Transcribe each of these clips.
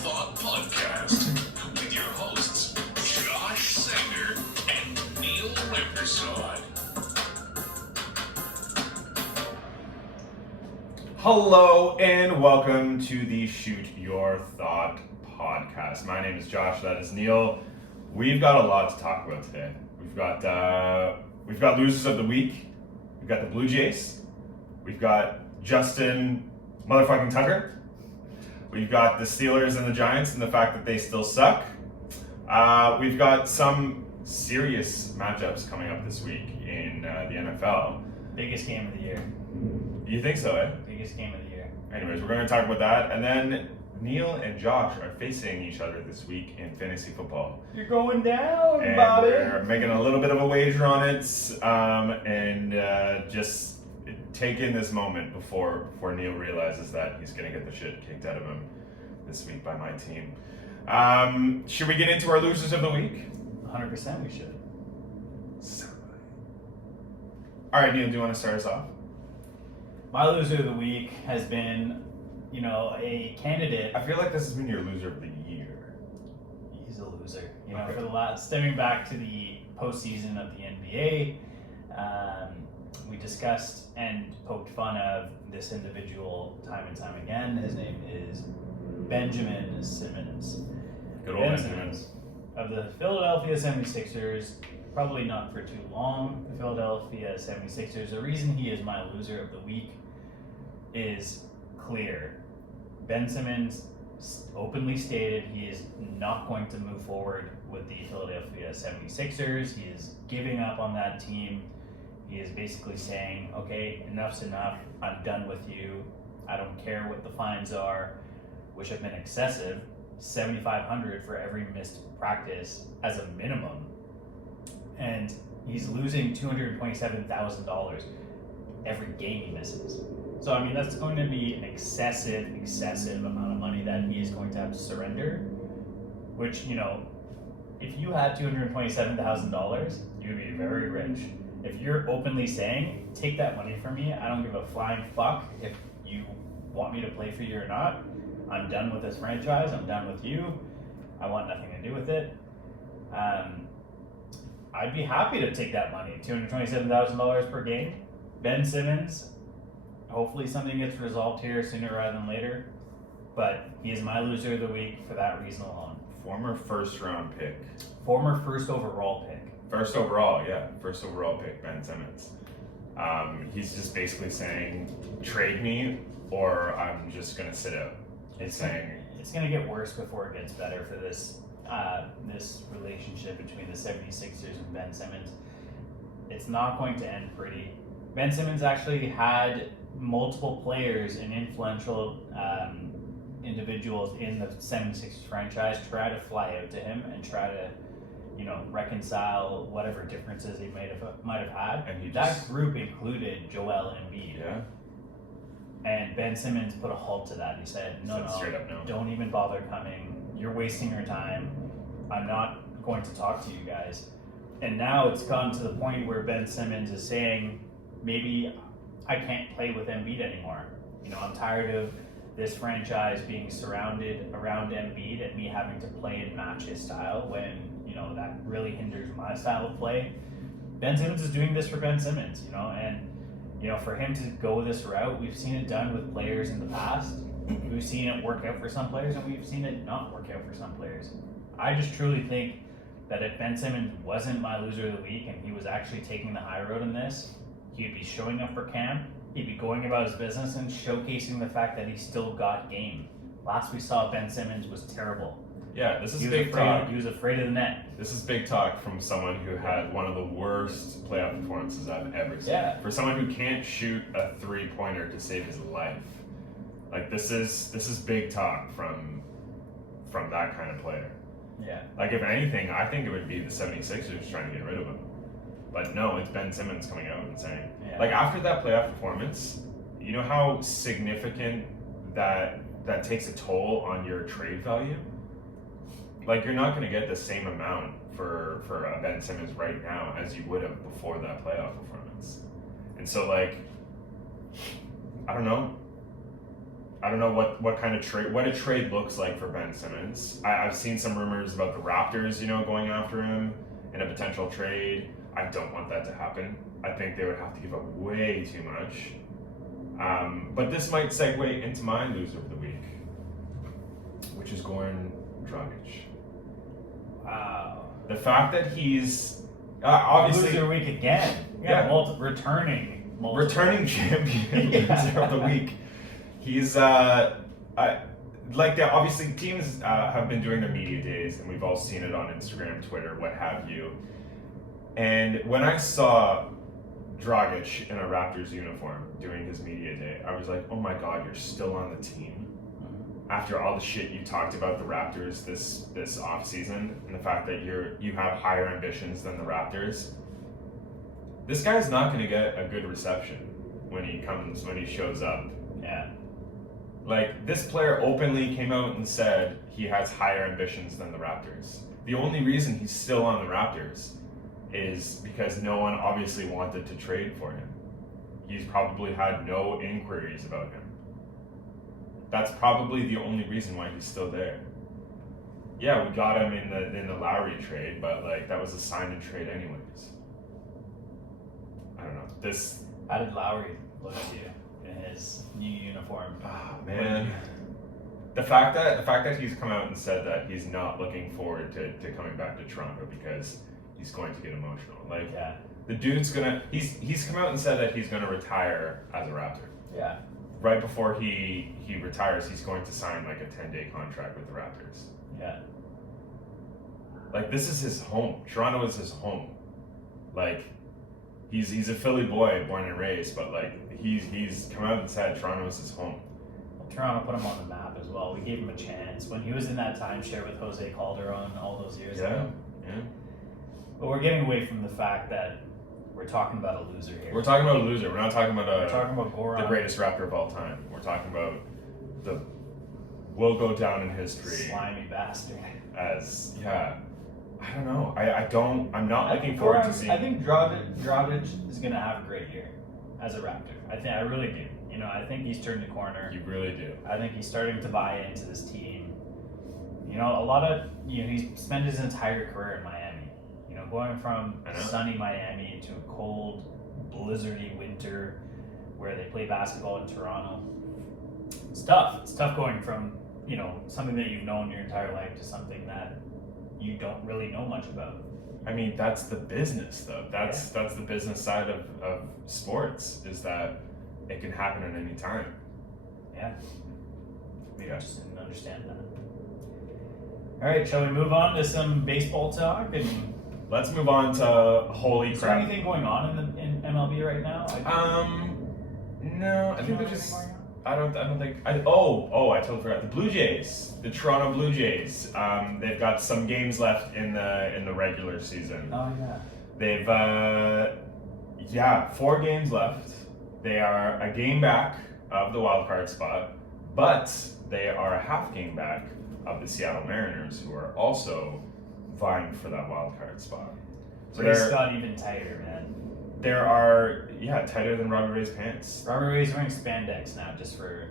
Thought Podcast with your hosts, Josh Sanger and Neil Rimpersod. Hello and welcome to the Shoot Your Thought Podcast. My name is Josh, that is Neil. We've got a lot to talk about today. We've got losers of the week. We've got the Blue Jays. We've got Justin motherfucking Tucker. We've got the Steelers and the Giants and the fact that they still suck. We've got some serious matchups coming up this week in the NFL. Biggest game of the year. You think so, eh? Biggest game of the year. Anyways, we're going to talk about that. And then Neil and Josh are facing each other this week in fantasy football. You're going down, And Bobby. we're making a little bit of a wager on it just take in this moment before Neil realizes that he's going to get the shit kicked out of him this week by my team. Should we get into our losers of the week? 100% we should. All right, Neil, do you want to start us off? My loser of the week has been, a candidate. I feel like this has been your loser of the year. He's a loser. Okay. For the last, stemming back to the postseason of the NBA, we discussed and poked fun of this individual time and time again. His name is Benjamin Simmons. Good old Ben Simmons. Of the Philadelphia 76ers, probably not for too long. The Philadelphia 76ers, the reason he is my loser of the week is clear. Ben Simmons openly stated he is not going to move forward with the Philadelphia 76ers. He is giving up on that team. He is basically saying, okay, enough's enough. I'm done with you. I don't care what the fines are, which have been excessive. $7,500 for every missed practice as a minimum. And he's losing $227,000 every game he misses. So, that's going to be an excessive amount of money that he is going to have to surrender, which, if you had $227,000, you'd be very rich. If you're openly saying, take that money from me, I don't give a flying fuck if you want me to play for you or not. I'm done with this franchise. I'm done with you. I want nothing to do with it. I'd be happy to take that money, $227,000 per game. Ben Simmons, hopefully something gets resolved here sooner rather than later, but he is my loser of the week for that reason alone. Former first-round pick. Former first overall pick. First overall pick, Ben Simmons. He's just basically saying, trade me or I'm just going to sit out. It's going to get worse before it gets better for this this relationship between the 76ers and Ben Simmons. It's not going to end pretty. Ben Simmons actually had multiple players and influential individuals in the 76ers franchise try to fly out to him and try to reconcile whatever differences he might have had. And that group included Joel Embiid. Yeah. And Ben Simmons put a halt to that. He said, no, straight up no. Don't even bother coming. You're wasting your time. I'm not going to talk to you guys. And now it's gotten to the point where Ben Simmons is saying, maybe I can't play with Embiid anymore. I'm tired of this franchise being surrounded around Embiid and me having to play and match his style when, that really hinders my style of play. Ben Simmons is doing this for Ben Simmons, and for him to go this route, we've seen it done with players in the past. We've seen it work out for some players, and we've seen it not work out for some players. I just truly think that if Ben Simmons wasn't my loser of the week and he was actually taking the high road in this, he'd be showing up for camp, he'd be going about his business and showcasing the fact that he still got game. Last we saw, Ben Simmons was terrible. Yeah, this is big talk. He was afraid of the net. This is big talk from someone who had one of the worst playoff performances I've ever seen. Yeah. For someone who can't shoot a three-pointer to save his life. Like this is big talk from that kind of player. Yeah. Like if anything, I think it would be the 76ers trying to get rid of him. But no, it's Ben Simmons coming out and saying, like after that playoff performance, you know how significant that takes a toll on your trade value? Like you're not going to get the same amount for Ben Simmons right now as you would have before that playoff performance. And so like, I don't know. I don't know what kind of trade, what a trade looks like for Ben Simmons. I've seen some rumors about the Raptors, going after him in a potential trade. I don't want that to happen. I think they would have to give up way too much. But this might segue into my loser of the week, which is Goran Dragic. Wow. The fact that he's obviously Loser week again. Yeah. Returning champion loser of the week. He's obviously teams have been doing their media days, and we've all seen it on Instagram, Twitter, what have you. And when I saw Dragic in a Raptors uniform doing his media day, I was like, oh my God, you're still on the team. After all the shit you talked about the Raptors this off season, and the fact that you have higher ambitions than the Raptors, this guy's not going to get a good reception when he shows up. Yeah. Like, this player openly came out and said he has higher ambitions than the Raptors. The only reason he's still on the Raptors is because no one obviously wanted to trade for him. He's probably had no inquiries about him. That's probably the only reason why he's still there. Yeah, we got him in the Lowry trade, but that was a sign and trade anyways. I don't know. How did Lowry look to you in his new uniform? Man. The fact that he's come out and said that he's not looking forward to coming back to Toronto because he's going to get emotional. The dude's he's come out and said that he's gonna retire as a Raptor. Yeah. Right before he retires, he's going to sign a 10-day contract with the Raptors. Yeah. This is his home. Toronto is his home. He's a Philly boy, born and raised, but he's come out and said Toronto is his home. Well, Toronto put him on the map as well. We gave him a chance when he was in that timeshare with Jose Calderon all those years ago. Yeah. But we're getting away from the fact that we're talking about a loser here. We're talking about a loser. We're not talking about We're talking about Goran, the greatest Raptor of all time. We're talking about will go down in history. Slimy bastard. As I don't know. I'm not looking forward to seeing. I think Dragic is gonna have a great year as a Raptor. I really do. I think he's turned the corner. You really do. I think he's starting to buy into this team. A lot of he spent his entire career in Miami. Going from sunny Miami to a cold, blizzardy winter where they play basketball in Toronto. It's tough. It's tough going from, something that you've known your entire life to something that you don't really know much about. I mean, that's the business, though. That's the business side of sports, is that it can happen at any time. Yeah. Maybe I just didn't understand that. All right, shall we move on to some baseball talk? And let's move on to holy is crap. there anything going on in MLB right now? No, I think they're just. I don't think. I totally forgot. The Blue Jays, the Toronto Blue Jays. They've got some games left in the regular season. Oh yeah. They've 4 games left. They are a game back of the wild card spot, but they are a half game back of the Seattle Mariners, who are also vying for that wild card spot. So it's got even tighter, man. There are tighter than Robert Ray's pants. Robert Ray's wearing spandex now, just for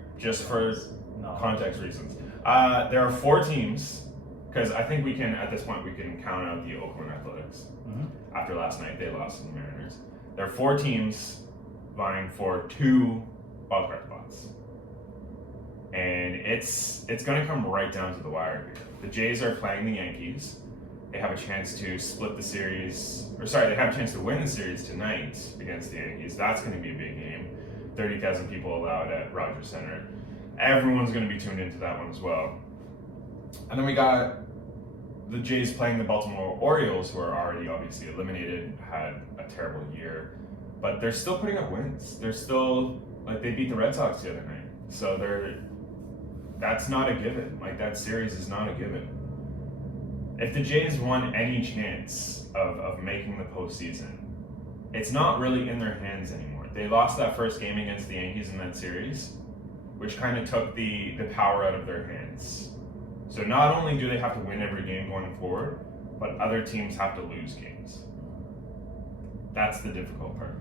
context reasons. There are 4 teams, because I think at this point we can count out the Oakland Athletics. Mm-hmm. After last night, they lost to the Mariners. There are 4 teams vying for 2 wildcard spots, and it's going to come right down to the wire here. The Jays are playing the Yankees. They have a chance to split the series, they have a chance to win the series tonight against the Yankees. That's going to be a big game. 30,000 people allowed at Rogers Center. Everyone's going to be tuned into that one as well. And then we got the Jays playing the Baltimore Orioles, who are already obviously eliminated, had a terrible year, but they're still putting up wins. They're still, they beat the Red Sox the other night. So that's not a given. That series is not a given. If the Jays won any chance of making the postseason, it's not really in their hands anymore. They lost that first game against the Yankees in that series, which kind of took the power out of their hands. So not only do they have to win every game going forward, but other teams have to lose games. That's the difficult part.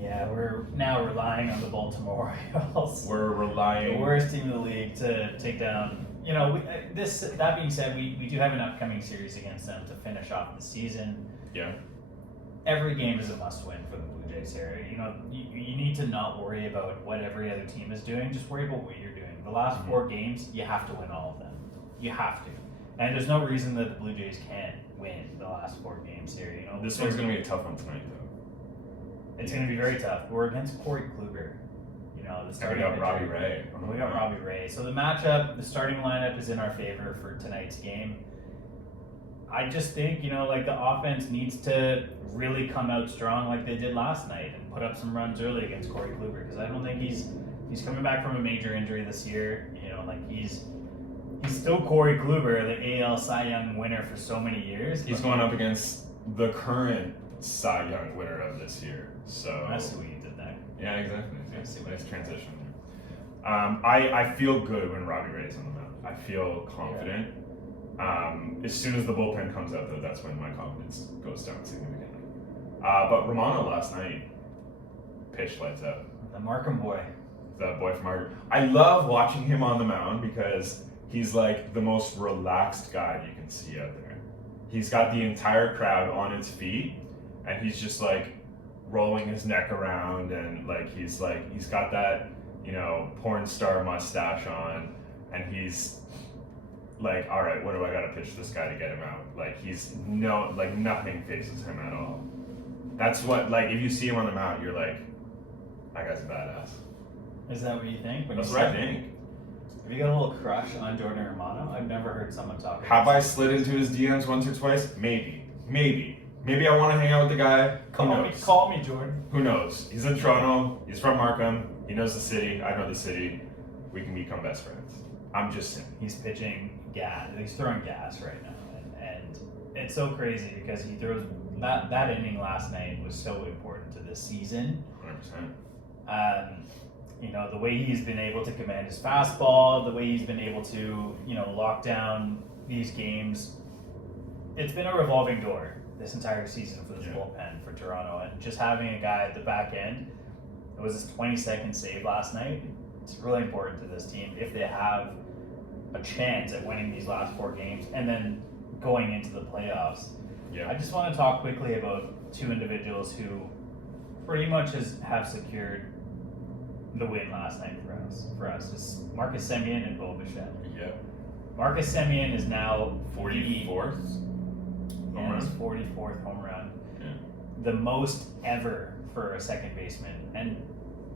Yeah, we're now relying on the Baltimore Orioles. We're relying. The worst team in the league to take down. You know, that being said, we do have an upcoming series against them to finish off the season. Yeah. Every game is a must-win for the Blue Jays here. You know, you need to not worry about what every other team is doing. Just worry about what you're doing. The last 4 games, you have to win all of them. You have to. And there's no reason that the Blue Jays can't win the last 4 games here. You know, This one's going to be a tough one tonight, though. It's going to be very tough. We're against Corey Kluber. You know, the And starting we got pitcher. Robbie Ray. We got Robbie Ray. So the matchup, the starting lineup is in our favor for tonight's game. I just think, you know, like the offense needs to really come out strong like they did last night and put up some runs early against Corey Kluber, because I don't think he's coming back from a major injury this year. You know, like he's still Corey Kluber, the AL Cy Young winner for so many years. He's going up against the current Cy Young winner of this year. So That's the way you did that. Yeah, exactly. That's the way Nice you did transition there. I feel good when Robbie Ray's on the mound. I feel confident. As soon as the bullpen comes out, though, that's when my confidence goes down significantly. But Romano last night pitched lights out. The Markham boy. The boy from Margaret. I love watching him on the mound because he's like the most relaxed guy you can see out there. He's got the entire crowd on its feet, and he's just like rolling his neck around, and he's got that, you know, porn star mustache on, and he's like, all right, what do I got to pitch this guy to get him out? Like nothing phases him at all. That's what, like, if you see him on the mound, you're like, that guy's a badass. Is that what you think? That's what I think. Have you got a little crush on Jordan Romano? I've never heard someone talk about Have I slid into his DMs once or twice? Maybe I want to hang out with the guy. Call me, Jordan. Who knows? He's in Toronto. He's from Markham. He knows the city. I know the city. We can become best friends. I'm just saying. He's pitching gas. He's throwing gas right now, and it's so crazy because he throws that inning last night was so important to this season. 100%. You know, the way he's been able to command his fastball, the way he's been able to, you know, lock down these games. It's been a revolving door this entire season for this bullpen for Toronto, and just having a guy at the back end. It was his 22nd save last night. It's really important to this team if they have a chance at winning these last 4 games and then going into the playoffs. Yeah. I just want to talk quickly about 2 individuals who pretty much have secured the win last night for us. It's Marcus Sembian and Bulbashad. Yeah. Marcus Sembian is now 44th. Yeah, his 44th home run. Yeah. The most ever for a second baseman. And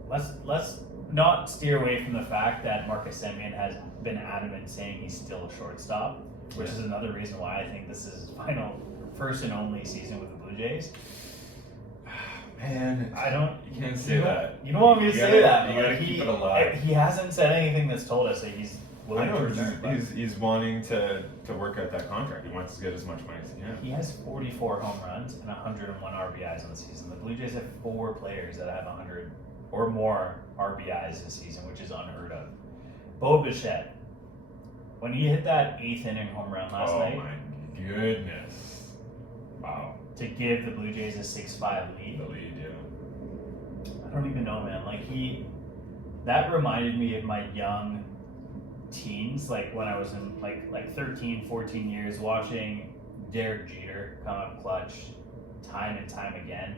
let's not steer away from the fact that Marcus Sembian has been adamant saying he's still a shortstop, which is another reason why I think this is his final first and only season with the Blue Jays. Man, you can't say that. You don't want me to say that. You gotta keep it alive. He hasn't said anything that's told us that he's willing I know to return. he's wanting to work out that contract. He wants to get as much money as he can. He has 44 home runs and 101 RBIs on the season. The Blue Jays have 4 players that have 100 or more RBIs this season, which is unheard of. Bulbashad, when he hit that 8th inning home run last night. Oh my goodness! Wow. To give the Blue Jays a 6-5 lead. The lead, yeah. I don't even know, man. That reminded me of my young teens, like when I was in like 13, 14 years, watching Derek Jeter come up clutch time and time again.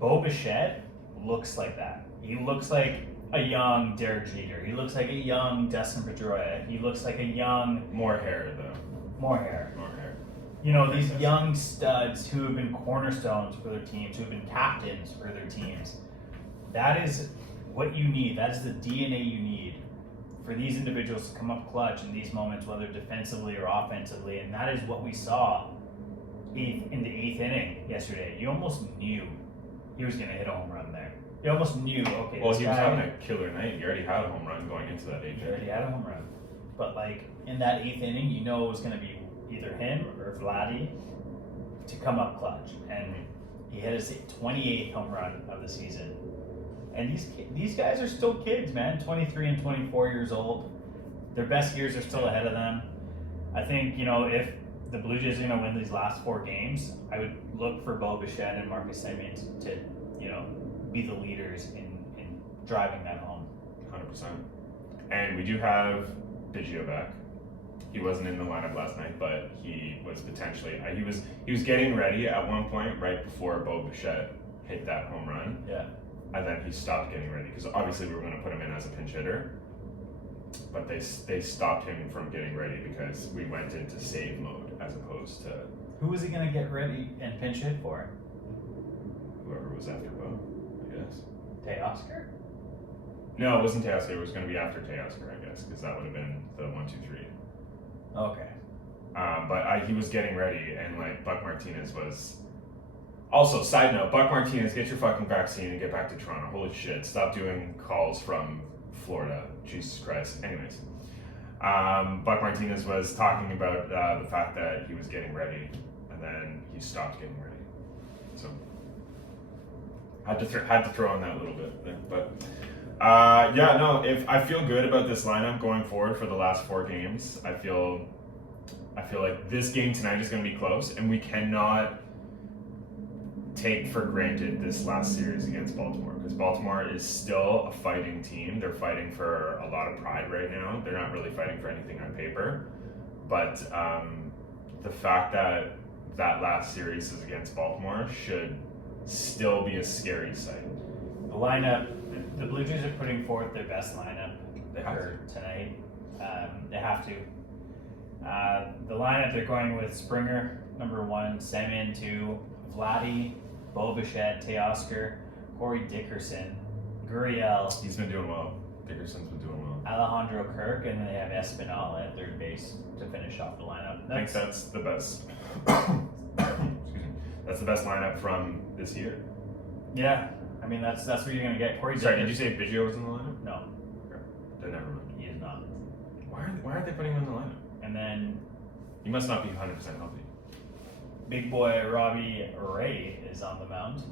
Bulbashad looks like that. He looks like a young Derek Jeter. He looks like a young Dustin Pedroia. He looks like a young... More hair, though. More hair. More hair. You know, these young studs who have been cornerstones for their teams, who have been captains for their teams. That is what you need. That is the DNA you need for these individuals to come up clutch in these moments, whether defensively or offensively. And that is what we saw in the 8th inning yesterday. You almost knew he was going to hit a home run there. You almost knew, okay, Well, this he was guy, having a killer night. He already had a home run going into that 8th he already inning. had a home run. But in that 8th inning, you know it was going to be either him or Vladdy to come up clutch. And he hit his 28th home run of the season. And these guys are still kids, man. 23 and 24 years old. Their best years are still ahead of them. I think, if the Blue Jays are going to win these last 4 games, I would look for Bulbashad and Marcus Simmons to be the leaders in driving that home. 100%. And we do have Biggio back. He wasn't in the lineup last night, but he was potentially. He was getting ready at one point right before Bulbashad hit that home run. Yeah. And then he stopped getting ready because obviously we were going to put him in as a pinch hitter, but they stopped him from getting ready because we went into save mode as opposed to Who was he going to get ready and pinch hit for? whoever was after Bo, I guess. Teoscar? No, it wasn't Teoscar. It was going to be after Teoscar, I guess, because that would have been the 1, 2, 3. Okay. But he was getting ready, and like Buck Martinez was. Also, side note, Buck Martinez, get your fucking vaccine and get back to Toronto. Holy shit! Stop doing calls from Florida. Jesus Christ. Anyways, Buck Martinez was talking about the fact that he was getting ready, and then he stopped getting ready. So had to throw in that little bit there, but. Yeah, no. If I feel good about this lineup going forward for the last 4 games, I feel like this game tonight is going to be close, and we cannot take for granted this last series against Baltimore because Baltimore is still a fighting team. They're fighting for a lot of pride right now. They're not really fighting for anything on paper, but the fact that that last series is against Baltimore should still be a scary sight. The lineup, the Blue Jays are putting forth their best lineup for tonight. They have to. The lineup they're going with Springer, number 1, Sembian 2, Vladdy, Bulbashad, Teoscar, Corey Dickerson, Gurriel. He's been doing well. Dickerson's been doing well. Alejandro Kirk, and then they have Espinal at third base to finish off the lineup. I think that's the best. Excuse me. That's the best lineup from this year. Yeah, I mean that's what you're gonna get. Corey. Sorry, did you say Biggio was in the lineup? No, Then never mind. he is not. Why aren't they putting him in the lineup? And then He must not be 100% healthy. big boy Robbie Ray is on the mound.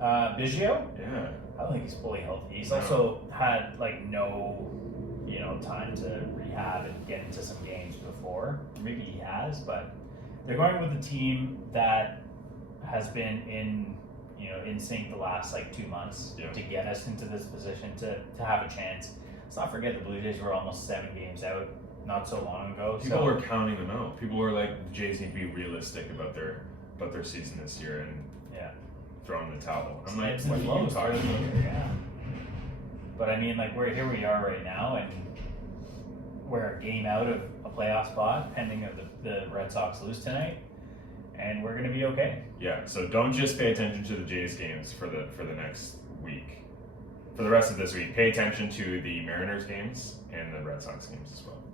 Biggio, Yeah. I don't think he's fully healthy. He's No. also had like no, time to rehab and get into some games before. Maybe he has, but they're going with the team that has been in sync the last like 2 months to get us into this position to have a chance. Let's not forget the Blue Jays were almost 7 games out not so long ago. People were counting them out. People were like, the Jays need to be realistic about their season this year and throwing the towel. I'm like, what are you talking about? Yeah. But I mean, like here we are right now, and we're a game out of a playoff spot, pending if the Red Sox lose tonight, and we're gonna be okay. Yeah. So don't just pay attention to the Jays games for the next week. For the rest of this week, pay attention to the Mariners games and the Red Sox games as well.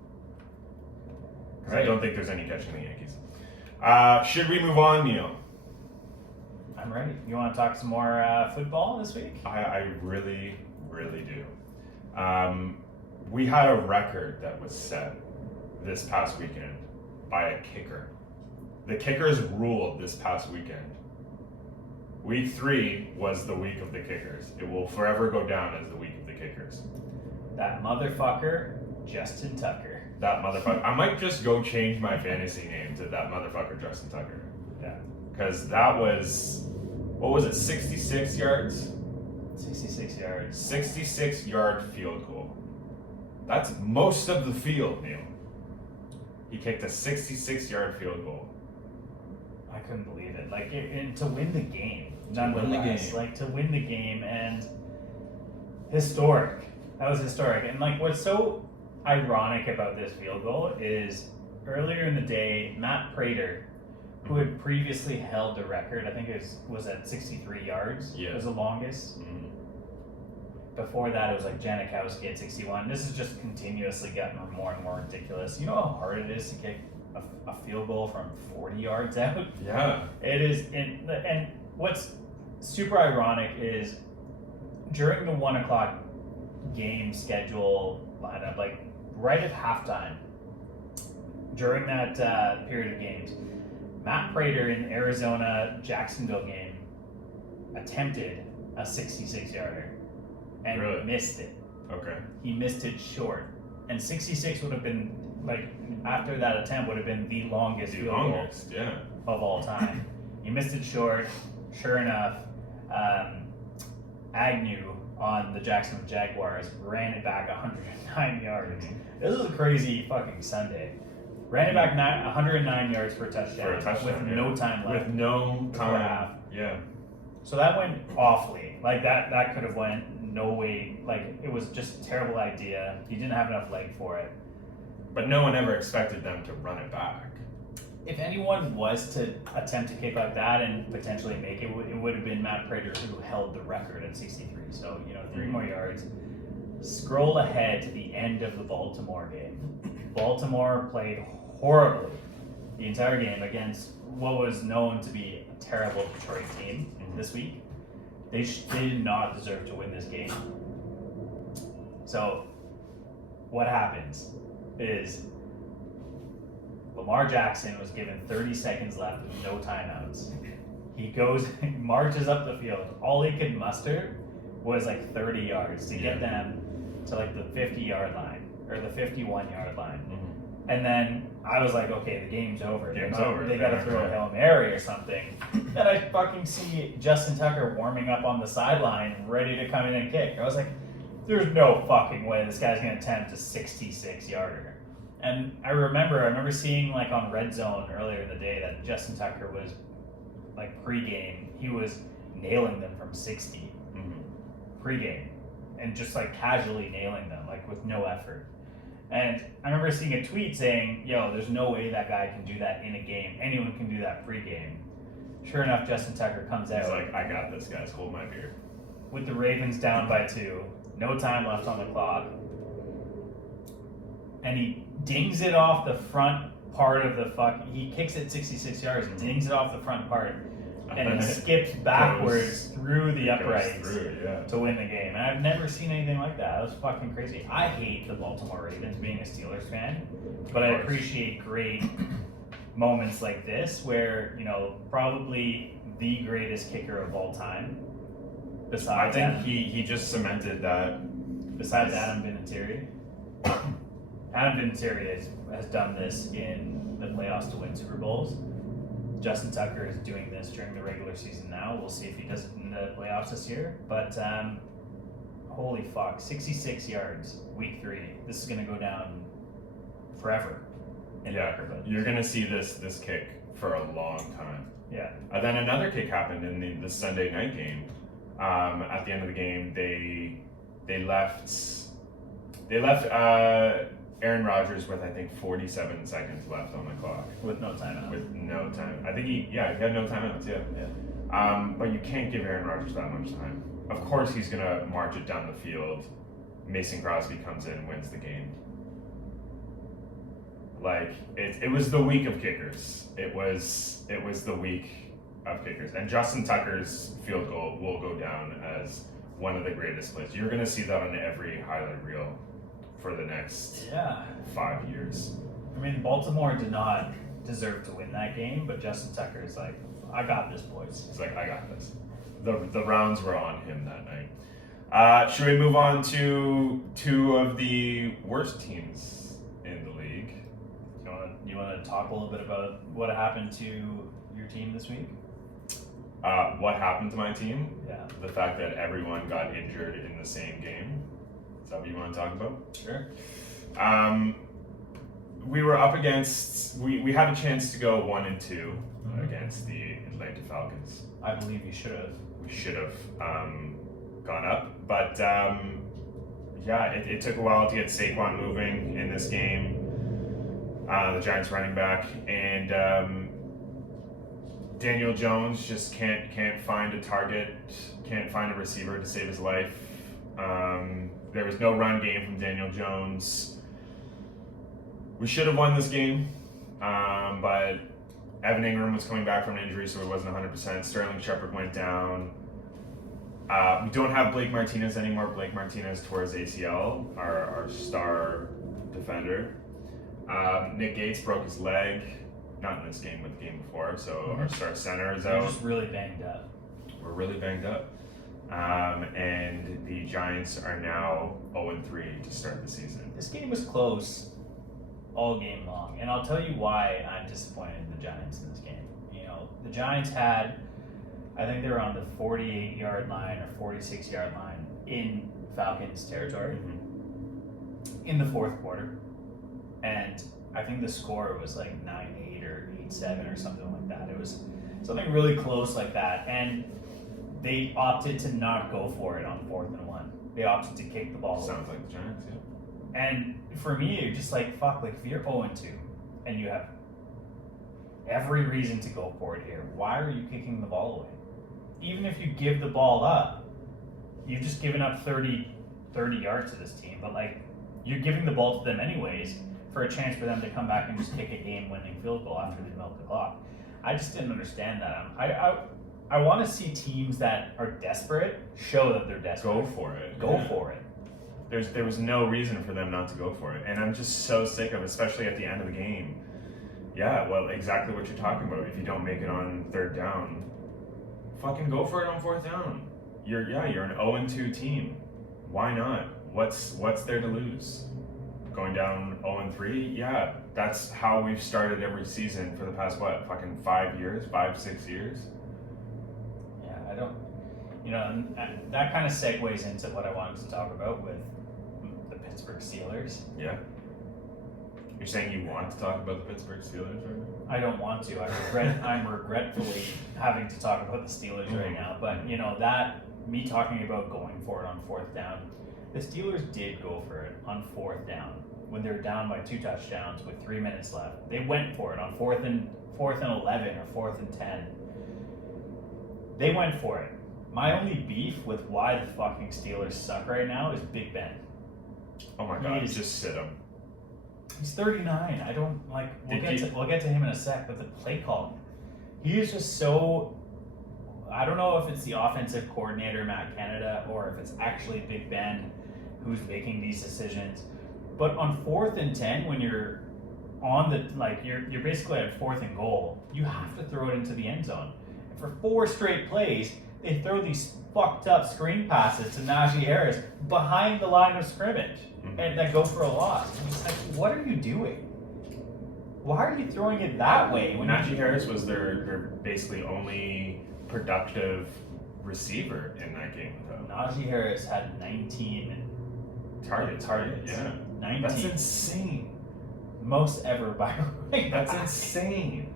Because I don't think there's any catching the Yankees. Should we move on, Neil? I'm ready. You want to talk some more football this week? I really, really do. We had a record that was set this past weekend by a kicker. The kickers ruled this past weekend. Week 3 was the week of the kickers. It will forever go down as the week of the kickers. That motherfucker, Justin Tucker. That motherfucker. I might just go change my fantasy name to that motherfucker, Justin Tucker. Yeah. Because that was, what was it, 66 yards? 66 yards. 66-yard field goal. That's most of the field, Neil. He kicked a 66-yard field goal. I couldn't believe it. Like, and to win the game. To win the game. Like, to win the game, and historic. That was historic. And, like, what's so ironic about this field goal is earlier in the day, Matt Prater, who had previously held the record, I think it was at 63 yards. Yeah. It was the longest. Mm-hmm. Before that, it was like Janikowski at 61. This has just continuously gotten more and more ridiculous. You know how hard it is to kick a field goal from 40 yards out? Yeah. It is. And what's super ironic is during the 1 o'clock game schedule lineup, like right at halftime, during that period of games, Matt Prater in Arizona-Jacksonville game attempted a 66-yarder and Really? missed it. Okay. He missed it short. And 66 would have been, like, after that attempt, would have been the longest field goal yeah. of all time. He missed it short. Sure enough, Agnew on the Jacksonville Jaguars ran it back 109 yards. This was a crazy fucking Sunday. Ran it back 109 yards for a touchdown, with no time left. With no time. Half. Yeah. So that went awfully. Like that could have went no way. Like it was just a terrible idea. He didn't have enough leg for it. But no one ever expected them to run it back. If anyone was to attempt to kick like that and potentially make it, it would have been Matt Prater who held the record at 63. So, 3 more yards. Scroll ahead to the end of the Baltimore game. Baltimore played horribly the entire game against what was known to be a terrible Detroit team this week. They did not deserve to win this game. So, what happens is Lamar Jackson was given 30 seconds left with no timeouts. He goes, marches up the field. All he could muster was like 30 yards to get them to like the 50-yard line or the 51-yard line. Mm-hmm. And then I was like, okay, the game's over. They got to throw a Hail Mary or something. Then I fucking see Justin Tucker warming up on the sideline, ready to come in and kick. I was like, there's no fucking way this guy's going to attempt a 66-yarder. And I remember seeing like on Red Zone earlier in the day that Justin Tucker was like pregame, he was nailing them from 60 pregame and just like casually nailing them like with no effort. And I remember seeing a tweet saying, there's no way that guy can do that in a game. Anyone can do that pregame. Sure enough, Justin Tucker comes out. He's like, I got this, guys. Hold my beer. With the Ravens down by 2, no time left on the clock. And he dings it off the front part of the he kicks it 66 yards, dings it off the front part, and he skips backwards through the uprights to win the game. And I've never seen anything like that. That was fucking crazy. I hate the Baltimore Ravens being a Steelers fan, but I appreciate great moments like this where, probably the greatest kicker of all time. Besides I think he just cemented that. Besides Adam Vinatieri. Adam Vinatieri has done this in the playoffs to win Super Bowls. Justin Tucker is doing this during the regular season now. We'll see if he does it in the playoffs this year. But holy fuck, 66 yards, week 3. This is going to go down forever. You're going to see this kick for a long time. Yeah. And then another kick happened in the Sunday night game. At the end of the game, they left Aaron Rodgers with I think 47 seconds left on the clock. With no timeout. With no time. I think he had no timeouts. Yeah. But you can't give Aaron Rodgers that much time. Of course, he's gonna march it down the field. Mason Crosby comes in, wins the game. Like it was the week of kickers. It was the week of kickers, and Justin Tucker's field goal will go down as one of the greatest plays. You're gonna see that on every highlight reel for the next 5 years. I mean, Baltimore did not deserve to win that game, but Justin Tucker is like, I got this, boys. He's like, I got this. The rounds were on him that night. Should we move on to 2 of the worst teams in the league? You want to talk a little bit about what happened to your team this week? What happened to my team? Yeah. The fact that everyone got injured in the same game. Is that what you want to talk about? Sure. We were up against. We had a chance to go 1-2 against the Atlanta Falcons. I believe you should have. We should have gone up, but it took a while to get Saquon moving in this game. The Giants running back, and Daniel Jones just can't find a target, can't find a receiver to save his life. There was no run game from Daniel Jones. We should have won this game, but Evan Ingram was coming back from an injury, so he wasn't 100%. Sterling Shepard went down. We don't have Blake Martinez anymore. Blake Martinez tore his ACL, our star defender. Nick Gates broke his leg, not in this game, but the game before, so our star center is out. We're just really banged up. We're really banged up. And the Giants are now 0-3 to start the season. This game was close all game long, and I'll tell you why I'm disappointed in the Giants in this game. The Giants had I think they were on the 48-yard line or 46-yard line in Falcons territory in the fourth quarter. And I think the score was like 9-8 or 8-7 or something like that. It was something really close like that. And they opted to not go for it on 4th and 1. They opted to kick the ball. Sounds like the Giants, yeah. And for me, you're just like, fuck, like if you're 0-2 and you have every reason to go for it here, why are you kicking the ball away? Even if you give the ball up, you've just given up 30 yards to this team, but like you're giving the ball to them anyways for a chance for them to come back and just kick a game-winning field goal after they milk the clock. I just didn't understand that. I want to see teams that are desperate show that they're desperate. Go for it. Go for it. There was no reason for them not to go for it. And I'm just so sick of, especially at the end of the game. Yeah, well, exactly what you're talking about. If you don't make it on 3rd down, fucking go for it on 4th down. You're an 0-2 team. Why not? What's there to lose? Going down 0-3? Yeah, that's how we've started every season for the past, fucking 5 years? 5-6 years? Yeah, I don't, and that kind of segues into what I wanted to talk about with the Pittsburgh Steelers. Yeah. You're saying you want to talk about the Pittsburgh Steelers right now? I don't want to. I'm regretfully having to talk about the Steelers right now. But that me talking about going for it on 4th down, the Steelers did go for it on 4th down when they were down by 2 touchdowns with 3 minutes left. They went for it on 4th and 11 or 4th and 10. They went for it. My only beef with why the fucking Steelers suck right now is Big Ben. Oh my God, just sit him. He's 39. I don't like. We'll get to him in a sec. But the play calling, he is just so. I don't know if it's the offensive coordinator Matt Canada or if it's actually Big Ben who's making these decisions. But on 4th and 10, when you're on the you're basically at 4th and goal, you have to throw it into the end zone. And for 4 straight plays, they throw these fucked up screen passes to Najee Harris behind the line of scrimmage. And that go for a loss. And it's like, what are you doing? Why are you throwing it that way? When Najee Harris was their basically only productive receiver in that game. Najee Harris had 19 targets. Yeah, 19. That's insane. Most ever by a running back. That's insane.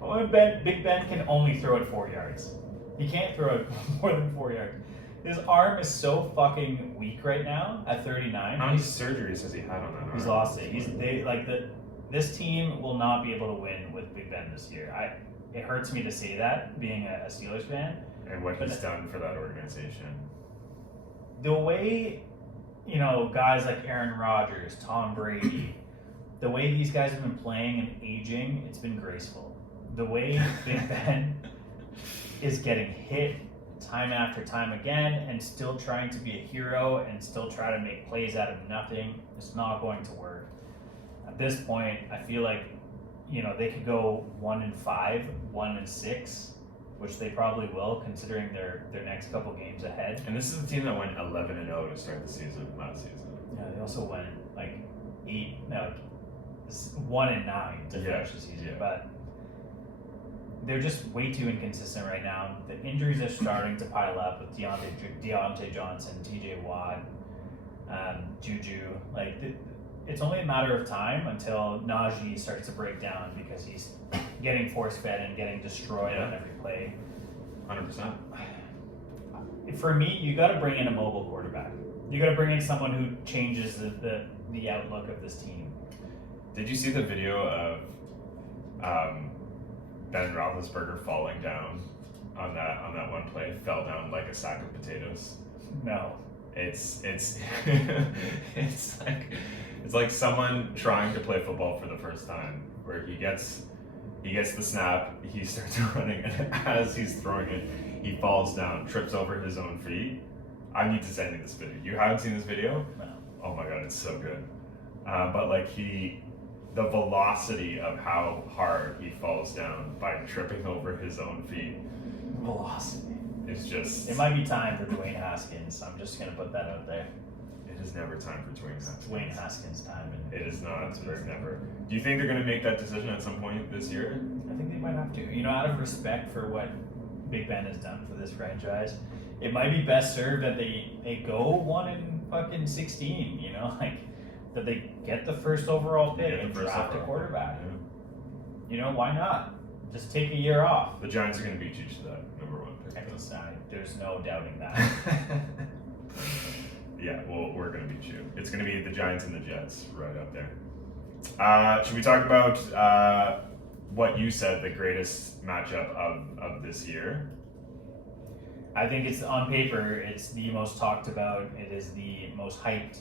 Well, Big Ben can only throw it 4 yards. He can't throw it more than 4 yards. His arm is so fucking weak right now at 39. How many surgeries has he had on that arm? He's lost it. This team will not be able to win with Big Ben this year. It hurts me to say that, being a Steelers fan. And what he's done for that organization. The way, guys like Aaron Rodgers, Tom Brady, the way these guys have been playing and aging, it's been graceful. The way Big Ben is getting hit time after time again and still trying to be a hero and still try to make plays out of nothing, it's not going to work. At this point, I feel like, they could go 1-5, 1-6, which they probably will considering their next couple games ahead. And this is the team that went 11-0 to start the season last season. Yeah, they also went 1-9 to finish the season, but they're just way too inconsistent right now. The injuries are starting to pile up with Deontay Johnson, TJ Watt, Juju. It's only a matter of time until Najee starts to break down because he's getting force-fed and getting destroyed on every play. 100%. For me, you got to bring in a mobile quarterback. You got to bring in someone who changes the outlook of this team. Did you see the video of Ben Roethlisberger falling down on that one play? Fell down like a sack of potatoes. No. It's like someone trying to play football for the first time, where he gets the snap, he starts running, and as he's throwing it, he falls down, trips over his own feet. I need to send you this video. You haven't seen this video? No. Oh my God, it's so good. But the velocity of how hard he falls down by tripping over his own feet. Velocity. It's just... It might be time for Dwayne Haskins. I'm just going to put that out there. It is never time for Dwayne Haskins. Dwayne Haskins time. It is not. It's never. Do you think they're going to make that decision at some point this year? I think they might have to. Out of respect for what Big Ben has done for this franchise. It might be best served that they go 1-16, you know, like that they get the first overall pick and draft a quarterback. Yeah. You know, why not? Just take a year off. The Giants are going to beat you to that number 1 pick. There's no doubting that. Yeah, well, we're going to beat you. It's going to be the Giants and the Jets right up there. Should we talk about what you said the greatest matchup of this year? I think it's on paper, it's the most talked about. It is the most hyped.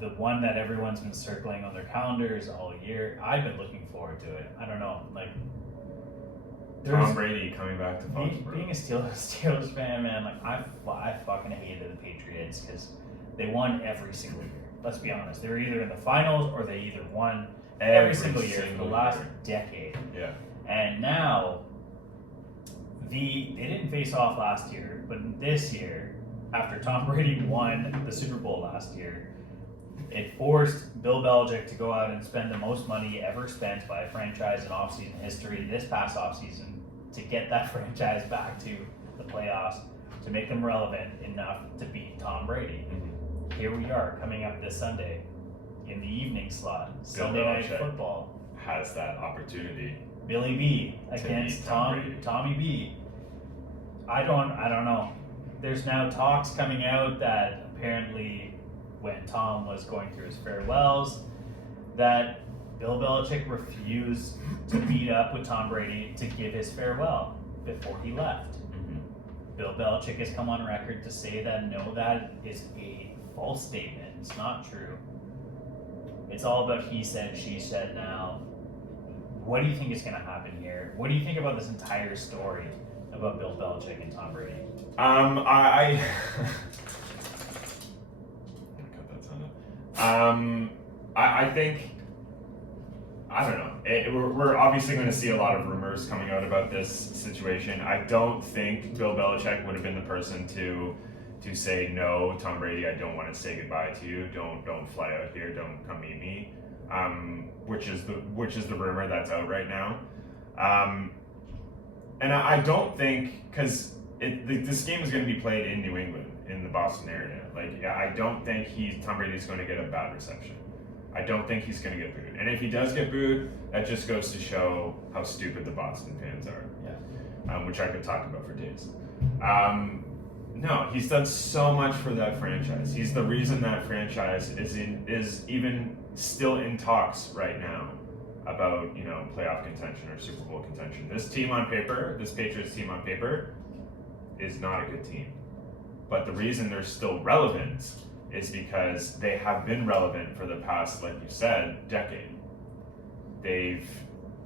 The one that everyone's been circling on their calendars all year. I've been looking forward to it. I don't know, like Tom Brady coming back to Foxborough. Being a Steelers fan, man, like I fucking hated the Patriots because they won every single year. Let's be honest. They were either in the finals or they either won every single year for the last decade. Yeah. And now they didn't face off last year, but this year, after Tom Brady won the Super Bowl last year, it forced Bill Belichick to go out and spend the most money ever spent by a franchise in offseason history this past offseason to get that franchise back to the playoffs, to make them relevant enough to beat Tom Brady. Mm-hmm. Here we are coming up this Sunday in the evening slot, Bill Sunday Night Belichick Football. has that opportunity. Billy B against Tommy B. I don't know. There's now talks coming out that apparently when Tom was going through his farewells, that Bill Belichick refused to meet up with Tom Brady to give his farewell before he left. Mm-hmm. Bill Belichick has come on record to say that no, that is a false statement. It's not true. It's all about he said, she said now. What do you think is going to happen here? What do you think about this entire story about Bill Belichick and Tom Brady? I think, I don't know. We're obviously going to see a lot of rumors coming out about this situation. I don't think Bill Belichick would have been the person to say, no, Tom Brady, I don't want to say goodbye to you. Don't fly out here. Don't come meet me. Which is the rumor that's out right now. And I don't think, because this game is going to be played in New England, in the Boston area. Like, I don't think Tom Brady's going to get a bad reception. I don't think he's going to get booed. And if he does get booed, that just goes to show how stupid the Boston fans are. Yeah. Which I could talk about for days. No, he's done so much for that franchise. He's the reason that franchise is even still in talks right now about, you know, playoff contention or Super Bowl contention. This Patriots team on paper, is not a good team. But the reason they're still relevant is because they have been relevant for the past, like you said, decade. They've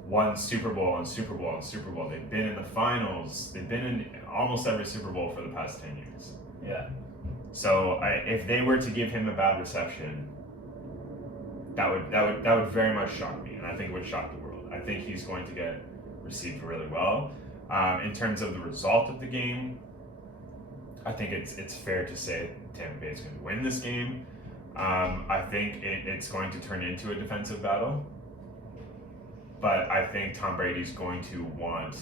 won Super Bowl and Super Bowl and Super Bowl. They've been in the finals. They've been in almost every Super Bowl for the past 10 years. Yeah. So if they were to give him a bad reception, that would very much shock me, and I think it would shock the world. I think he's going to get received really well. In terms of the result of the game, I think it's fair to say Tampa Bay is going to win this game. I think it's going to turn into a defensive battle, but I think Tom Brady's going to want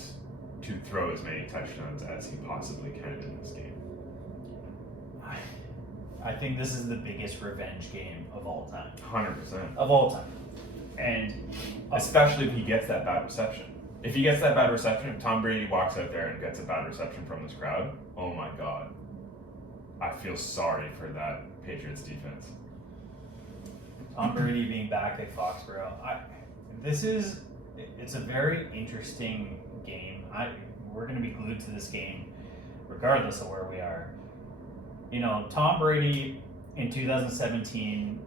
to throw as many touchdowns as he possibly can in this game. I think this is the biggest revenge game of all time. 100%. Of all time. And especially if he gets that bad reception. If he gets that bad reception, if Tom Brady walks out there and gets a bad reception from this crowd, oh my God. I feel sorry for that Patriots defense. Tom Brady being back at Foxborough, it's a very interesting game. We're going to be glued to this game regardless of where we are. You know, Tom Brady in 2017,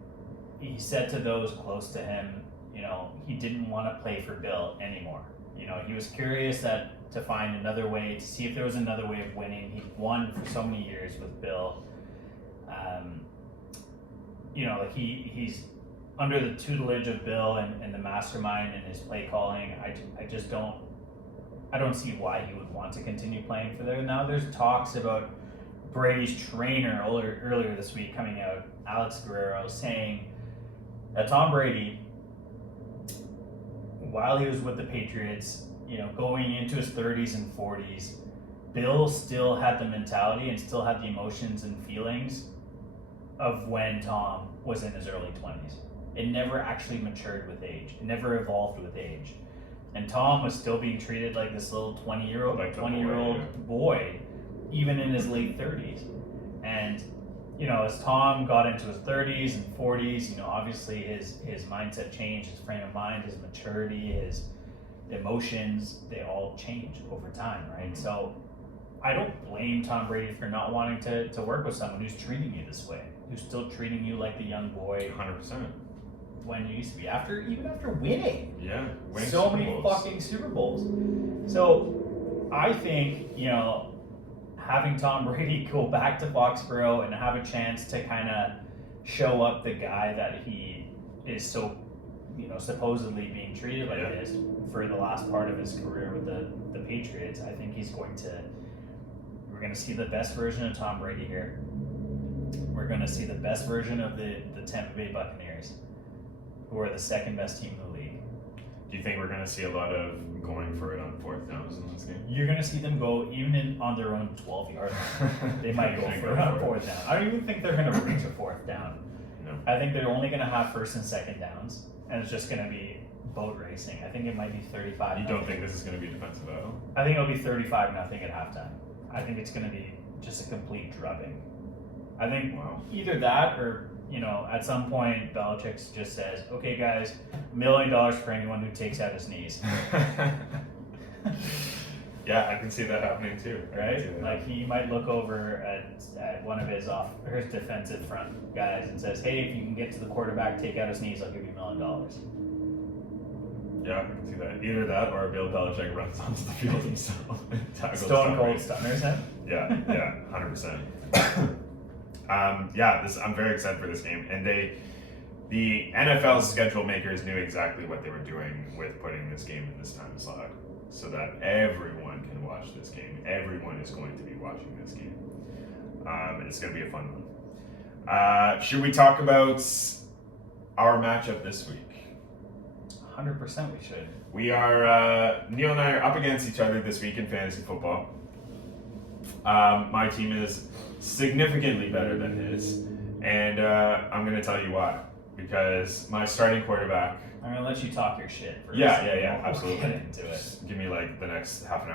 he said to those close to him, you know, he didn't want to play for Bill anymore. You know, he was curious to find another way, to see if there was another way of winning. He won for so many years with Bill. You know, he's under the tutelage of Bill and the mastermind and his play calling. I don't see why he would want to continue playing for them. Now there's talks about Brady's trainer earlier this week coming out, Alex Guerrero, saying that Tom Brady, while he was with the Patriots, you know, going into his 30s and 40s, Bill still had the mentality and still had the emotions and feelings of when Tom was in his early 20s. It never actually matured with age. It never evolved with age. And Tom was still being treated like this little 20-year-old boy, even in his late 30s. And, as Tom got into his 30s and 40s, obviously his mindset changed, his frame of mind, his maturity, his emotions, they all change over time, right? Mm-hmm. So I don't blame Tom Brady for not wanting to work with someone who's treating you this way, who's still treating you like the young boy 100%. when you used to be, even after winning. Yeah, winning so Super many Bowls. fucking Super Bowls. So I think, having Tom Brady go back to Foxborough and have a chance to kind of show up the guy that he is so, supposedly being treated like this for the last part of his career with the Patriots, I think we're going to see the best version of Tom Brady here. We're going to see the best version of the Tampa Bay Buccaneers, who are the second best team in the league. Do you think we're going to see a lot of going for it on fourth downs in this game? You're going to see them go even on their own 12-yard line. They might go for it on fourth down. I don't even think they're going to reach a fourth down. No. I think they're only going to have first and second downs, and it's just going to be boat racing. I think it might be 35. You don't think this is going to be a defensive battle? I think it'll be 35-0 at halftime. I think it's going to be just a complete drubbing. I think either that or, at some point Belichick just says, okay guys, $1 million for anyone who takes out his knees. Yeah, I can see that happening too. Right? Like he might look over at one of his defensive front guys and says, hey, if you can get to the quarterback, take out his knees, I'll give you $1 million. Yeah, I can see that. Either that or Bill Belichick runs onto the field himself and tackles Stone Cold Brady. Stunners him? Yeah, 100%. I'm very excited for this game. And the NFL schedule makers knew exactly what they were doing with putting this game in this time slot so that everyone can watch this game. Everyone is going to be watching this game. It's going to be a fun one. Should we talk about our matchup this week? 100% we should. We are, Neil and I are up against each other this week in fantasy football. My team is significantly better than his, and I'm going to tell you why. Because my starting quarterback... I'm going to let you talk your shit first. Yeah, absolutely. We'll get into it. Just give me the next half an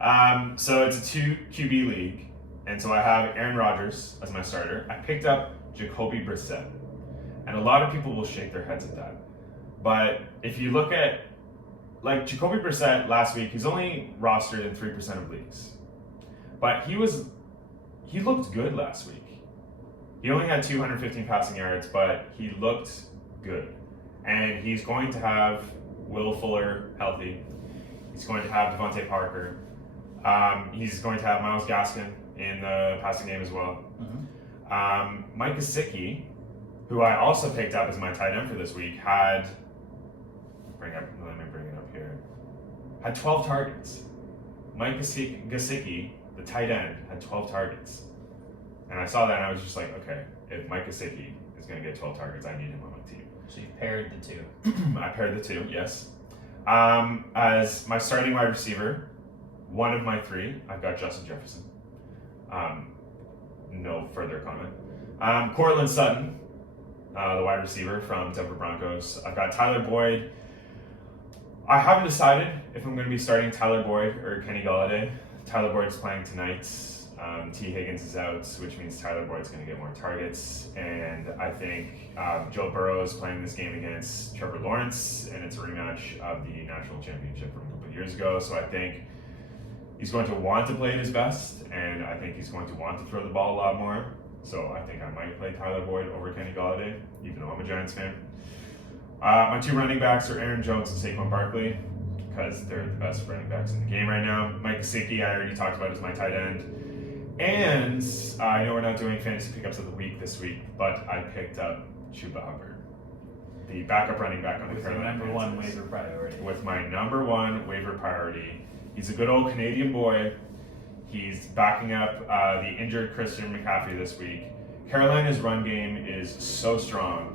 hour. So it's a 2 QB league, and so I have Aaron Rodgers as my starter. I picked up Jacoby Brissett, and a lot of people will shake their heads at that. But if you look at, Jacoby Brissett last week, he's only rostered in 3% of leagues. But he looked good last week. He only had 215 passing yards, but he looked good. And he's going to have Will Fuller healthy. He's going to have Devontae Parker. He's going to have Myles Gaskin in the passing game as well. Mm-hmm. Mike Gesicki, who I also picked up as my tight end for this week, had 12 targets. Mike Gesicki, the tight end, had 12 targets. And I saw that and I was just like, okay, if Mike Gesicki is going to get 12 targets, I need him on my team. So you paired the two. I paired the two, yes. As my starting wide receiver, one of my 3, I've got Justin Jefferson. No further comment. Cortland Sutton, the wide receiver from Denver Broncos. I've got Tyler Boyd. I haven't decided if I'm going to be starting Tyler Boyd or Kenny Golladay. Tyler Boyd's playing tonight. T. Higgins is out, which means Tyler Boyd's going to get more targets. And I think Joe Burrow is playing this game against Trevor Lawrence, and it's a rematch of the national championship from a couple of years ago. So I think he's going to want to play at his best, and I think he's going to want to throw the ball a lot more. So I think I might play Tyler Boyd over Kenny Golladay, even though I'm a Giants fan. My 2 running backs are Aaron Jones and Saquon Barkley, because they're the best running backs in the game right now. Mike Gesicki, I already talked about as my tight end. And I know we're not doing fantasy pickups of the week this week, but I picked up Chuba Hubbard, the backup running back on the Carolina number 1 Panthers. waiver priority. With my number 1 waiver priority. He's a good old Canadian boy. He's backing up the injured Christian McCaffrey this week. Carolina's run game is so strong,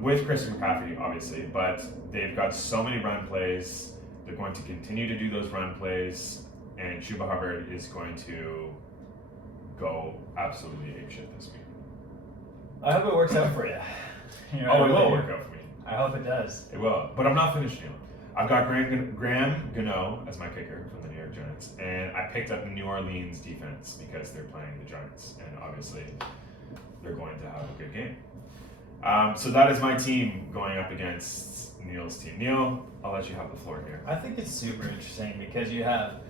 with Christian McCaffrey, obviously, but they've got so many run plays. They're going to continue to do those run plays. and Chuba Hubbard is going to go absolutely apeshit this week. I hope it works out for you. It will work out for me. I hope it does. It will. But I'm not finished, Neil. I've got Graham Gano as my kicker from the New York Giants, and I picked up the New Orleans defense because they're playing the Giants, and obviously they're going to have a good game. So that is my team going up against Neil's team. Neil, I'll let you have the floor here. I think it's super interesting because you have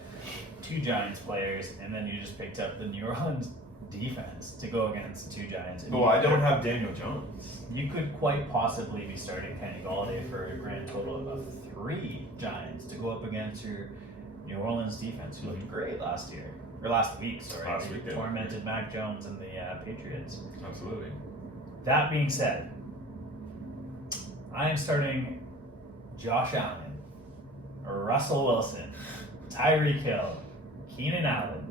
2 Giants players, and then you just picked up the New Orleans defense to go against 2 Giants. And Well, I don't have Daniel Jones. You could quite possibly be starting Kenny Galladay for a grand total of 3 Giants to go up against your New Orleans defense, who looked great last week. Last week, they yeah. tormented Mac Jones and the Patriots. Absolutely. That being said, I am starting Josh Allen, Russell Wilson, Tyreek Hill, Keenan Allen,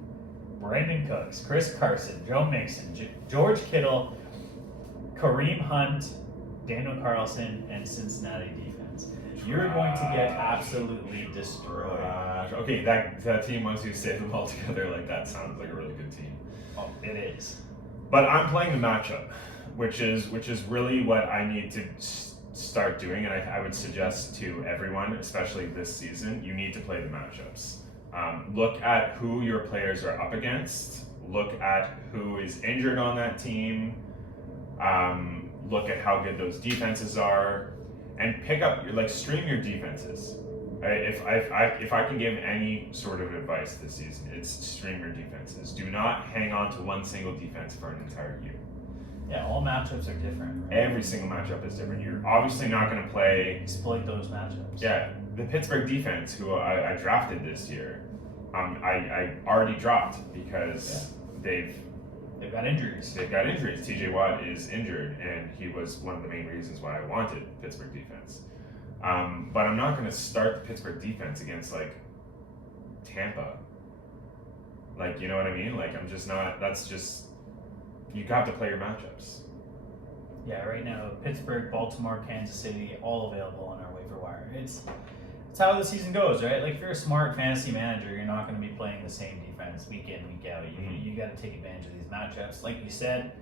Brandon Cooks, Chris Carson, Joe Mixon, George Kittle, Kareem Hunt, Daniel Carlson, and Cincinnati defense. You're going to get absolutely destroyed. Okay, that team, once you say them all together like that, sounds like a really good team. Oh, it is. But I'm playing the matchup, which is really what I need to start doing, and I would suggest to everyone, especially this season, you need to play the matchups. Look at who your players are up against. Look at who is injured on that team. Look at how good those defenses are, and pick up stream your defenses. If I can give any sort of advice this season, it's stream your defenses. Do not hang on to one single defense for an entire year. Yeah, all matchups are different. Right? Every single matchup is different. You're obviously not going to play. Exploit those matchups. Yeah, the Pittsburgh defense, who I drafted this year, I already dropped because they've got injuries. They've got injuries. TJ Watt is injured, and he was one of the main reasons why I wanted Pittsburgh defense. But I'm not going to start the Pittsburgh defense against Tampa. You know what I mean? I'm just not. That's just. You got to play your matchups. Yeah, right now, Pittsburgh, Baltimore, Kansas City, all available on our waiver wire. It's how the season goes, right? If you're a smart fantasy manager, you're not going to be playing the same defense week in, week out. You got to take advantage of these matchups. Like you said,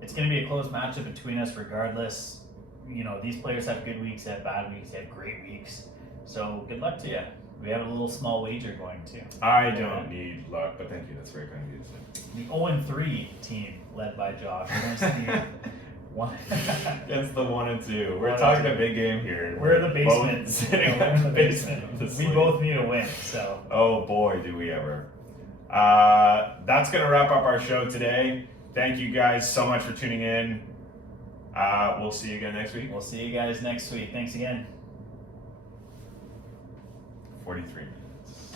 it's going to be a close matchup between us regardless. These players have good weeks, they have bad weeks, they have great weeks. So good luck to you. We have a little small wager going too. I don't need luck, but thank you. That's very kind of you to say. The 0-3 team led by Josh against the one. Against the 1 and 2. We're talking a big game here. We're in the basement. Sitting We're in the basement. of the We both need a win. So. Oh boy, do we ever. That's gonna wrap up our show today. Thank you guys so much for tuning in. We'll see you again next week. We'll see you guys next week. Thanks again. 43 minutes.